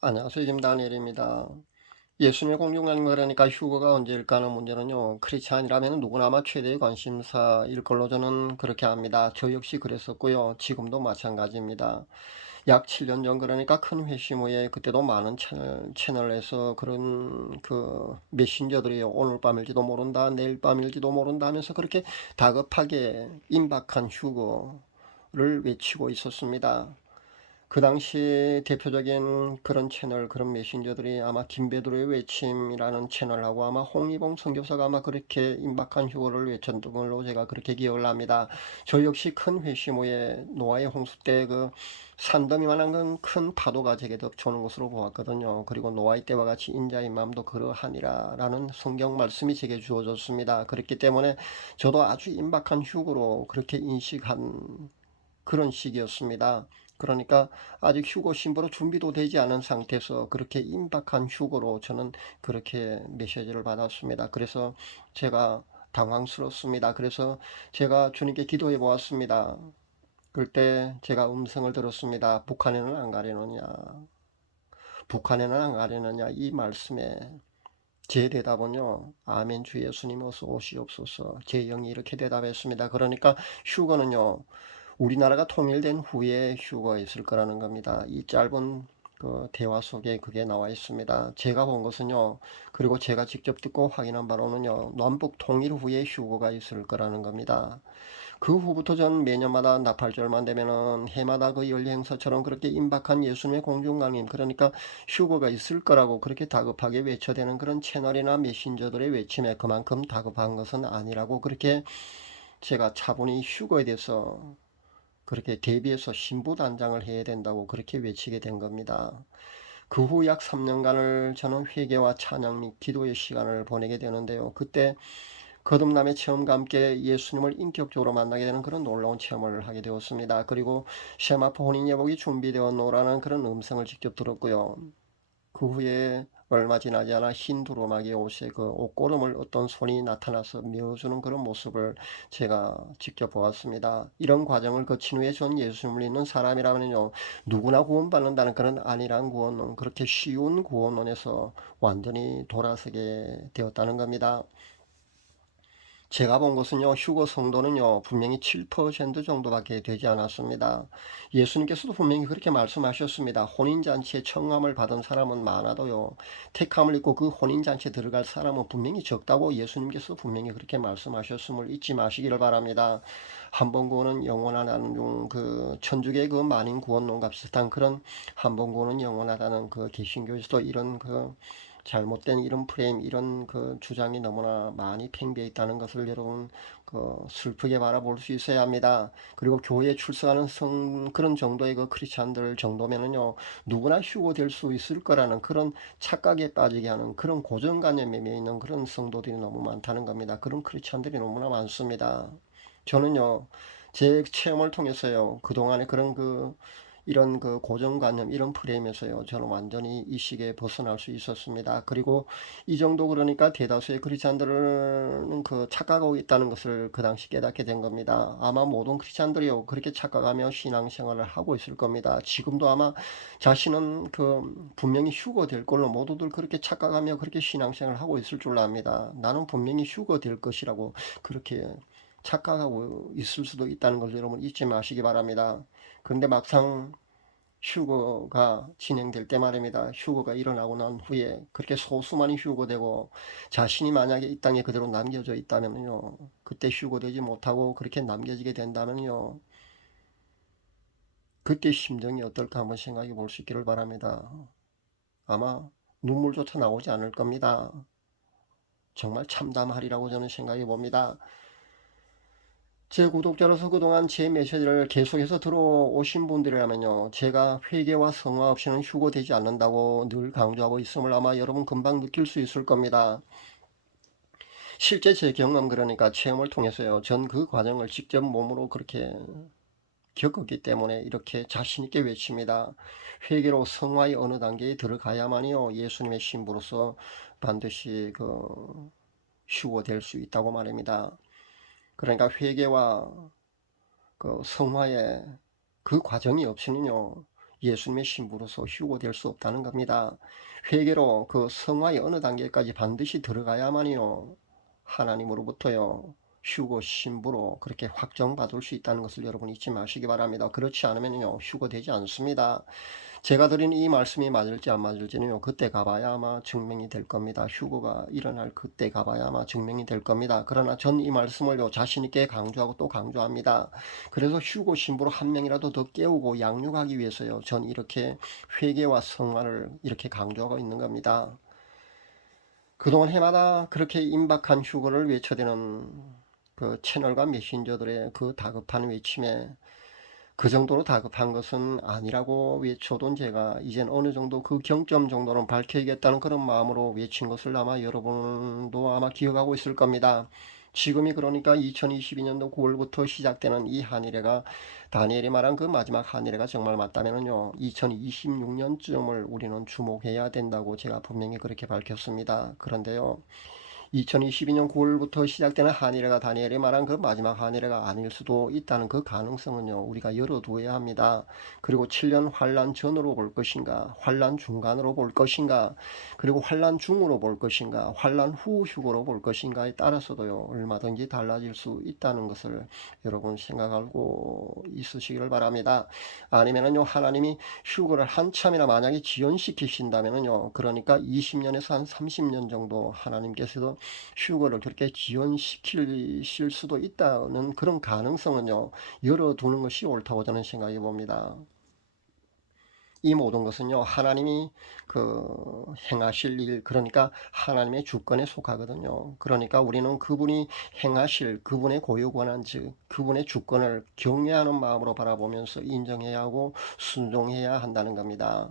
안녕하세요. 김다니엘입니다. 예수님의 공중간인 거라니까 휴거가 언제일까 하는 문제는요. 크리스찬이라면 누구나 아마 최대의 관심사일 걸로 저는 그렇게 압니다. 저 역시 그랬었고요. 지금도 마찬가지입니다. 약 7년 전 그러니까 큰 회심 후에 그때도 많은 채널에서 그런 메신저들이 오늘 밤일지도 모른다, 내일 밤일지도 모른다 하면서 그렇게 다급하게 임박한 휴거를 외치고 있었습니다. 그 당시 대표적인 그런 채널, 그런 메신저들이 아마 김베드로의 외침이라는 채널하고 아마 홍위봉 선교사가 아마 그렇게 임박한 휴거를 외쳤던 걸로 제가 그렇게 기억을 합니다. 저 역시 큰 회심 후에 노아의 홍수 때 그 산더미만한 큰 파도가 제게 덮쳐오는 것으로 보았거든요. 그리고 노아의 때와 같이 인자의 마음도 그러하니라 라는 성경 말씀이 제게 주어졌습니다. 그렇기 때문에 저도 아주 임박한 휴거로 그렇게 인식한 그런 시기였습니다. 그러니까 아직 휴거 신보로 준비도 되지 않은 상태에서 그렇게 임박한 휴거로 저는 그렇게 메시지를 받았습니다. 그래서 제가 당황스럽습니다. 그래서 제가 주님께 기도해 보았습니다. 그때 제가 음성을 들었습니다. 북한에는 안 가려느냐, 북한에는 안 가려느냐, 이 말씀에 제 대답은요, 아멘 주 예수님 어서 오시옵소서. 제 영이 이렇게 대답했습니다. 그러니까 휴거는요, 우리나라가 통일된 후에 휴거가 있을 거라는 겁니다. 이 짧은 그 대화 속에 그게 나와 있습니다. 제가 본 것은요, 그리고 제가 직접 듣고 확인한 바로는요, 남북 통일 후에 휴거가 있을 거라는 겁니다. 그 후부터 전 매년마다 나팔절만 되면은 해마다 그 연례 행사처럼 그렇게 임박한 예수님의 공중강림, 그러니까 휴거가 있을 거라고 그렇게 다급하게 외쳐대는 그런 채널이나 메신저들의 외침에 그만큼 다급한 것은 아니라고 그렇게 제가 차분히 휴거에 대해서 그렇게 대비해서 신부단장을 해야 된다고 그렇게 외치게 된 겁니다. 그 후 약 3년간을 저는 회개와 찬양 및 기도의 시간을 보내게 되는데요. 그때 거듭남의 체험과 함께 예수님을 인격적으로 만나게 되는 그런 놀라운 체험을 하게 되었습니다. 그리고 세마포 혼인 예복이 준비되었노라는 그런 음성을 직접 들었고요. 그 후에 얼마 지나지 않아 흰 두루마기 옷에 그 옷고름을 어떤 손이 나타나서 메어주는 그런 모습을 제가 직접 보았습니다. 이런 과정을 거친 후에 전 예수님을 믿는 사람이라면요, 누구나 구원받는다는 그런 안일한 구원론, 그렇게 쉬운 구원론에서 완전히 돌아서게 되었다는 겁니다. 제가 본 것은요, 휴거 성도는요, 분명히 7% 정도밖에 되지 않았습니다. 예수님께서도 분명히 그렇게 말씀하셨습니다. 혼인잔치에 청함을 받은 사람은 많아도요, 택함을 입고 그 혼인잔치에 들어갈 사람은 분명히 적다고 예수님께서 분명히 그렇게 말씀하셨음을 잊지 마시기를 바랍니다. 한 번 구원은 영원한 안중, 천주교의 그 만인 구원론과 비슷한 그런 한 번 구원은 영원하다는 그 개신교에서도 이런 잘못된 이런 프레임, 이런 주장이 너무나 많이 팽배해 있다는 것을 여러분 슬프게 바라볼 수 있어야 합니다. 그리고 교회에 출석하는 그런 정도의 그 크리스찬들 정도면은요, 누구나 휴거될 수 있을 거라는 그런 착각에 빠지게 하는 그런 고정관념에 매여 있는 그런 성도들이 너무 많다는 겁니다. 그런 크리스찬들이 너무나 많습니다. 저는요, 제 체험을 통해서요, 그동안의 그런 이런 고정관념, 이런 프레임에서요, 저는 완전히 이 시기에 벗어날 수 있었습니다. 그리고 이 정도 그러니까 대다수의 크리스찬들은 착각하고 있다는 것을 그 당시 깨닫게 된 겁니다. 아마 모든 크리스찬들이요, 그렇게 착각하며 신앙생활을 하고 있을 겁니다. 지금도 아마 자신은 분명히 휴거될 걸로 모두들 그렇게 착각하며 그렇게 신앙생활을 하고 있을 줄 압니다. 나는 분명히 휴거될 것이라고 그렇게 착각하고 있을 수도 있다는 걸 여러분 잊지 마시기 바랍니다. 그런데 막상 휴거가 진행될 때 말입니다. 휴거가 일어나고 난 후에 그렇게 소수만이 휴거되고 자신이 만약에 이 땅에 그대로 남겨져 있다면요. 그때 휴거되지 못하고 그렇게 남겨지게 된다면요. 그때 심정이 어떨까 한번 생각해 볼 수 있기를 바랍니다. 아마 눈물조차 나오지 않을 겁니다. 정말 참담하리라고 저는 생각해 봅니다. 제 구독자로서 그동안 제 메시지를 계속해서 들어오신 분들이라면요, 제가 회개와 성화 없이는 휴거되지 않는다고 늘 강조하고 있음을 아마 여러분 금방 느낄 수 있을 겁니다. 실제 제 경험, 그러니까 체험을 통해서요, 전 그 과정을 직접 몸으로 그렇게 겪었기 때문에 이렇게 자신있게 외칩니다. 회개로 성화의 어느 단계에 들어가야만이요, 예수님의 신부로서 반드시 휴거될 수 있다고 말입니다. 그러니까 회개와 성화의 그 과정이 없이는요, 예수님의 신부로서 휴거될 수 없다는 겁니다. 회개로 그 성화의 어느 단계까지 반드시 들어가야만이요, 하나님으로부터요, 휴거 신부로 그렇게 확정받을 수 있다는 것을 여러분 잊지 마시기 바랍니다. 그렇지 않으면요, 휴거되지 않습니다. 제가 드린 이 말씀이 맞을지 안 맞을지는요, 그때 가봐야 아마 증명이 될 겁니다. 휴거가 일어날 그때 가봐야 아마 증명이 될 겁니다. 그러나 전 이 말씀을요, 자신있게 강조하고 또 강조합니다. 그래서 휴거 신부로 한 명이라도 더 깨우고 양육하기 위해서요, 전 이렇게 회개와 성화를 이렇게 강조하고 있는 겁니다. 그동안 해마다 그렇게 임박한 휴거를 외쳐대는 그 채널과 메신저들의 그 다급한 외침에 그 정도로 다급한 것은 아니라고 외쳐둔 제가 이젠 어느 정도 그 경점 정도는 밝혀야겠다는 그런 마음으로 외친 것을 아마 여러분도 아마 기억하고 있을 겁니다. 지금이 그러니까 2022년도 9월부터 시작되는 이 한일회가 다니엘이 말한 그 마지막 한일회가 정말 맞다면요, 2026년쯤을 우리는 주목해야 된다고 제가 분명히 그렇게 밝혔습니다. 그런데요, 2022년 9월부터 시작되는 한일회가 다니엘이 말한 그 마지막 한일회가 아닐 수도 있다는 그 가능성은요, 우리가 열어두어야 합니다. 그리고 7년 환란 전으로 볼 것인가, 환란 중간으로 볼 것인가, 그리고 환란 중으로 볼 것인가, 환란 후 휴거로 볼 것인가에 따라서도요, 얼마든지 달라질 수 있다는 것을 여러분 생각하고 있으시기를 바랍니다. 아니면은요, 하나님이 휴거를 한참이나 만약에 지연시키신다면은요, 그러니까 20년에서 한 30년 정도 하나님께서도 휴거를 그렇게 지연시킬 수도 있다는 그런 가능성은요, 열어두는 것이 옳다고 저는 생각해 봅니다. 이 모든 것은요, 하나님이 행하실 일, 그러니까 하나님의 주권에 속하거든요. 그러니까 우리는 그분이 행하실 그분의 고유 권한, 즉 그분의 주권을 경외하는 마음으로 바라보면서 인정해야 하고 순종해야 한다는 겁니다.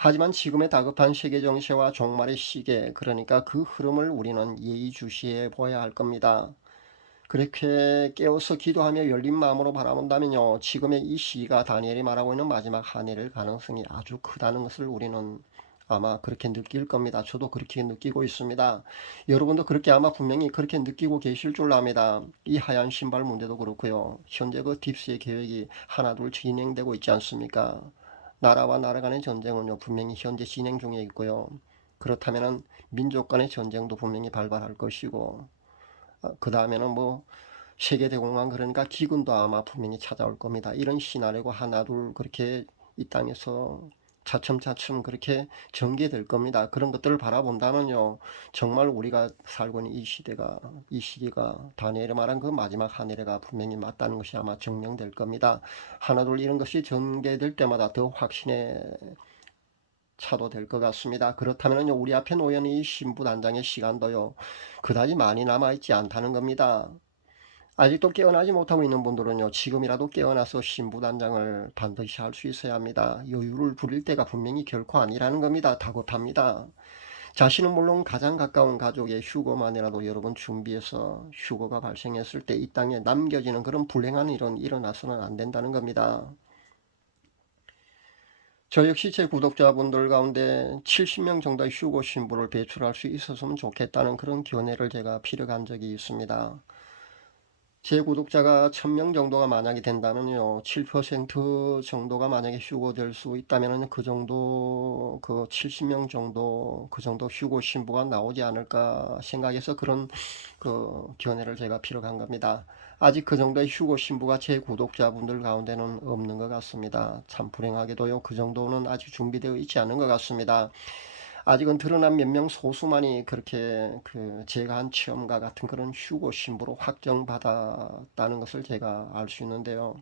하지만 지금의 다급한 세계 정세와 종말의 시계, 그러니까 그 흐름을 우리는 예의주시해 보아야 할 겁니다. 그렇게 깨어서 기도하며 열린 마음으로 바라본다면요, 지금의 이 시기가 다니엘이 말하고 있는 마지막 한 해일 가능성이 아주 크다는 것을 우리는 아마 그렇게 느낄 겁니다. 저도 그렇게 느끼고 있습니다. 여러분도 그렇게 아마 분명히 그렇게 느끼고 계실 줄 압니다. 이 하얀 신발 문제도 그렇고요, 현재 그 딥스의 계획이 하나둘 진행되고 있지 않습니까? 나라와 나라 간의 전쟁은요, 분명히 현재 진행 중에 있고요. 그렇다면 민족 간의 전쟁도 분명히 발발할 것이고, 그 다음에는 뭐 세계대공황, 그러니까 기근도 아마 분명히 찾아올 겁니다. 이런 시나리오가 하나둘 그렇게 이 땅에서 차츰차츰 그렇게 전개될 겁니다. 그런 것들을 바라본다면요, 정말 우리가 살고 있는 이 시기가 다니엘이 말한 그 마지막 한 해가 분명히 맞다는 것이 아마 증명될 겁니다. 하나둘 이런 것이 전개될 때마다 더 확신에 차도 될 것 같습니다. 그렇다면요, 우리 앞에 놓여있는 이 신부단장의 시간도요, 그다지 많이 남아있지 않다는 겁니다. 아직도 깨어나지 못하고 있는 분들은요, 지금이라도 깨어나서 신부단장을 반드시 할 수 있어야 합니다. 여유를 부릴 때가 분명히 결코 아니라는 겁니다. 다급합니다. 자신은 물론 가장 가까운 가족의 휴거만이라도 여러분 준비해서 휴거가 발생했을 때 이 땅에 남겨지는 그런 불행한 일은 일어나서는 안 된다는 겁니다. 저 역시 제 구독자분들 가운데 70명 정도의 휴거 신부를 배출할 수 있었으면 좋겠다는 그런 견해를 제가 피력한 적이 있습니다. 제 구독자가 1000명 정도가 만약에 된다면요, 7% 정도가 만약에 휴거될 수 있다면 그 정도, 그 70명 정도, 그 정도 휴거 신부가 나오지 않을까 생각해서 그런 견해를 제가 피력한 겁니다. 아직 그 정도의 휴거 신부가 제 구독자분들 가운데는 없는 것 같습니다. 참 불행하게도요, 그 정도는 아직 준비되어 있지 않은 것 같습니다. 아직은 드러난 몇 명 소수만이 그렇게 제가 한 체험과 같은 그런 휴거 신부로 확정받았다는 것을 제가 알 수 있는데요.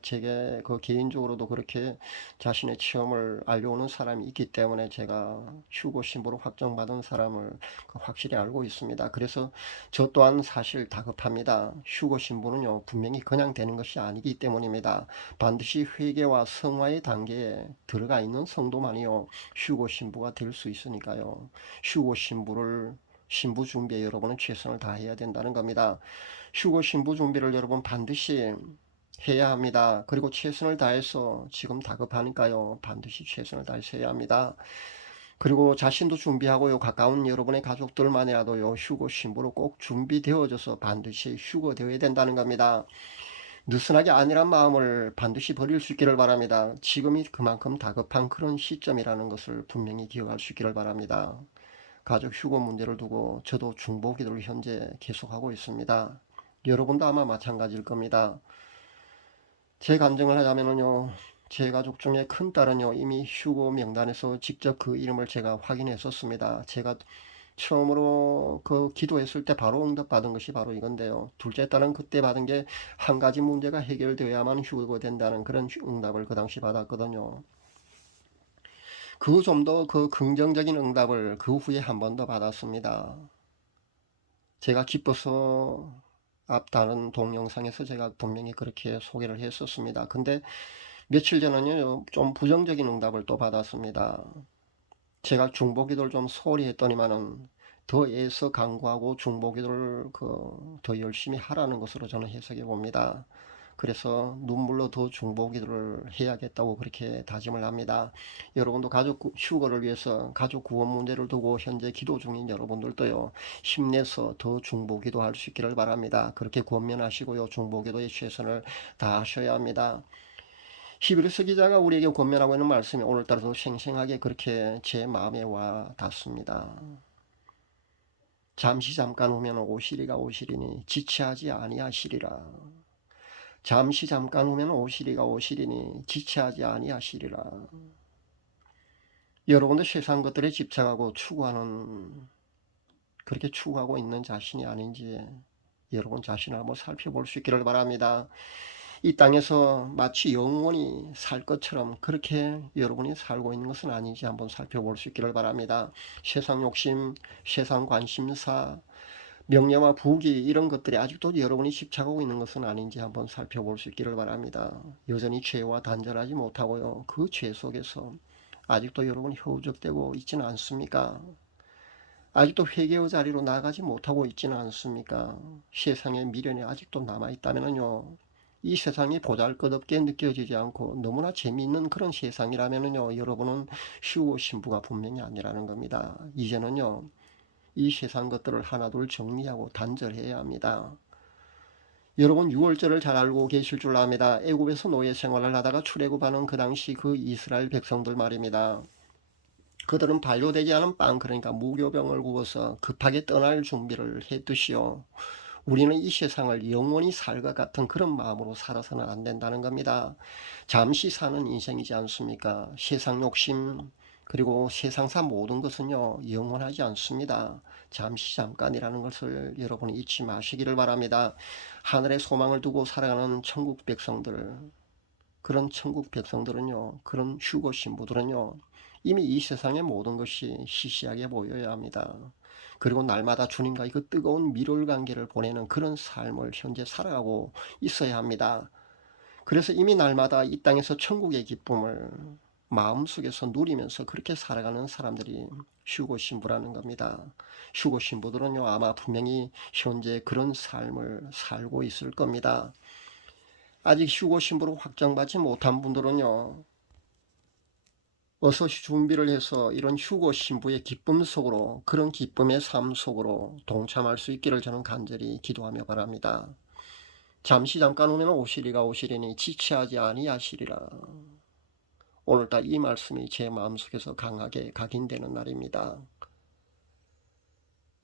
제게 개인적으로도 그렇게 자신의 체험을 알려오는 사람이 있기 때문에 제가 휴거 신부로 확정받은 사람을 확실히 알고 있습니다. 그래서 저 또한 사실 다급합니다. 휴거 신부는요, 분명히 그냥 되는 것이 아니기 때문입니다. 반드시 회개와 성화의 단계에 들어가 있는 성도만이요, 휴거 신부가 될 수 있으니까요. 휴거 신부 준비에 여러분은 최선을 다해야 된다는 겁니다. 휴거 신부 준비를 여러분 반드시 해야 합니다. 그리고 최선을 다해서, 지금 다급하니까요, 반드시 최선을 다해서 해야 합니다. 그리고 자신도 준비하고요, 가까운 여러분의 가족들만이라도요, 휴거 신부로 꼭 준비되어져서 반드시 휴거되어야 된다는 겁니다. 느슨하게 아니란 마음을 반드시 버릴 수 있기를 바랍니다. 지금이 그만큼 다급한 그런 시점이라는 것을 분명히 기억할 수 있기를 바랍니다. 가족 휴고 문제를 두고 저도 중보기도를 현재 계속하고 있습니다. 여러분도 아마 마찬가지일 겁니다. 제 감정을 하자면요, 제 가족 중에 큰딸은요 이미 휴고 명단에서 직접 그 이름을 제가 확인했었습니다. 제가 처음으로 그 기도했을 때 바로 응답받은 것이 바로 이건데요. 둘째 딸은 그때 받은 게 한 가지 문제가 해결되어야만 휴고가 된다는 그런 응답을 그 당시 받았거든요. 그 좀 더 그 긍정적인 응답을 그 후에 한 번 더 받았습니다. 제가 기뻐서 앞 다른 동영상에서 제가 분명히 그렇게 소개를 했었습니다. 근데 며칠 전에는요 좀 부정적인 응답을 또 받았습니다. 제가 중보기도를 좀 소홀히 했더니만은 더 애써 강구하고 중보기도를 더 열심히 하라는 것으로 저는 해석해 봅니다. 그래서 눈물로 더 중보기도를 해야겠다고 그렇게 다짐을 합니다. 여러분도 가족 휴거를 위해서 가족 구원 문제를 두고 현재 기도 중인 여러분들도요 힘내서 더 중보기도 할 수 있기를 바랍니다. 그렇게 권면하시고요 중보기도에 최선을 다하셔야 합니다. 히브리서 기자가 우리에게 권면하고 있는 말씀이 오늘따라도 생생하게 그렇게 제 마음에 와 닿습니다. 잠시 잠깐 후면 오시리가 오시리니 지체하지 아니하시리라. 잠시 잠깐 후면 오시리가 오시리니 지체하지 아니하시리라. 여러분도 세상 것들에 집착하고 추구하는 그렇게 추구하고 있는 자신이 아닌지 여러분 자신을 한번 살펴볼 수 있기를 바랍니다. 이 땅에서 마치 영원히 살 것처럼 그렇게 여러분이 살고 있는 것은 아닌지 한번 살펴볼 수 있기를 바랍니다. 세상 욕심, 세상 관심사, 명예와 부귀 이런 것들이 아직도 여러분이 집착하고 있는 것은 아닌지 한번 살펴볼 수 있기를 바랍니다. 여전히 죄와 단절하지 못하고요. 그 죄 속에서 아직도 여러분이 허우적대고 있지는 않습니까? 아직도 회개의 자리로 나가지 못하고 있지는 않습니까? 세상의 미련이 아직도 남아있다면요. 이 세상이 보잘것없게 느껴지지 않고 너무나 재미있는 그런 세상이라면요. 여러분은 휴고 신부가 분명히 아니라는 겁니다. 이제는요. 이 세상 것들을 하나둘 정리하고 단절해야 합니다. 여러분 6월절을 잘 알고 계실 줄 압니다. 애굽에서 노예 생활을 하다가 출애굽하는 그 당시 그 이스라엘 백성들 말입니다. 그들은 반려되지 않은 빵 그러니까 무교병을 구워서 급하게 떠날 준비를 했듯이요. 우리는 이 세상을 영원히 살 것 같은 그런 마음으로 살아서는 안 된다는 겁니다. 잠시 사는 인생이지 않습니까? 세상 욕심 그리고 세상사 모든 것은요 영원하지 않습니다. 잠시 잠깐이라는 것을 여러분이 잊지 마시기를 바랍니다. 하늘의 소망을 두고 살아가는 천국 백성들 그런 천국 백성들은요 그런 휴거 신부들은요 이미 이 세상의 모든 것이 시시하게 보여야 합니다. 그리고 날마다 주님과의 그 뜨거운 밀월 관계를 보내는 그런 삶을 현재 살아가고 있어야 합니다. 그래서 이미 날마다 이 땅에서 천국의 기쁨을 마음속에서 누리면서 그렇게 살아가는 사람들이 휴고 신부라는 겁니다. 휴고 신부들은요 아마 분명히 현재 그런 삶을 살고 있을 겁니다. 아직 휴고 신부로 확정받지 못한 분들은요 어서 준비를 해서 이런 휴고 신부의 기쁨 속으로 그런 기쁨의 삶 속으로 동참할 수 있기를 저는 간절히 기도하며 바랍니다. 잠시 잠깐 오면 오시리가 오시리니 지체하지 아니하시리라. 오늘따라 이 말씀이 제 마음속에서 강하게 각인되는 날입니다.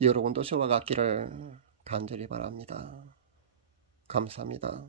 여러분도 저와 같기를 간절히 바랍니다. 감사합니다.